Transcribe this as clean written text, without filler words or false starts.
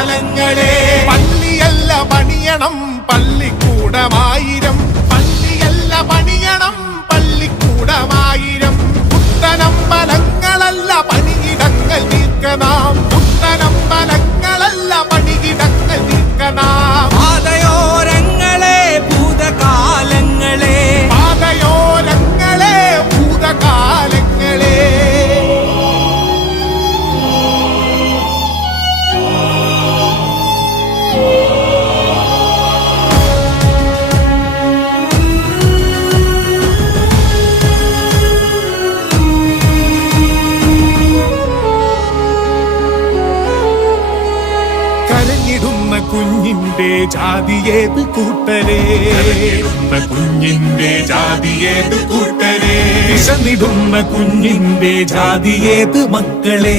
കാലങ്ങളെ. പള്ളിയല്ല പണിയണം പള്ളിക്കൂടമായിരം, പള്ളിയല്ല പണിയണം പള്ളിക്കൂടമായിരം. പുത്തനമ്പലങ്ങളല്ല പണിയിടങ്ങൾ തീർക്കണം, പുത്തനമ്പലങ്ങളല്ല പണിയിടങ്ങൾ തീർക്കണം. പാതയോരങ്ങളെ ഭൂതകാലങ്ങളെ, പാതയോരങ്ങളെ ഭൂതകാലങ്ങളെ. കരഞ്ഞിടുന്ന കുഞ്ഞിന്റെ ജാതിയേത് കൂട്ടരെ, കുഞ്ഞിന്റെ ജാതിയേത് കൂട്ടരെ. വിശന്നിടുന്ന കുഞ്ഞിന്റെ ജാതിയേത് മക്കളെ.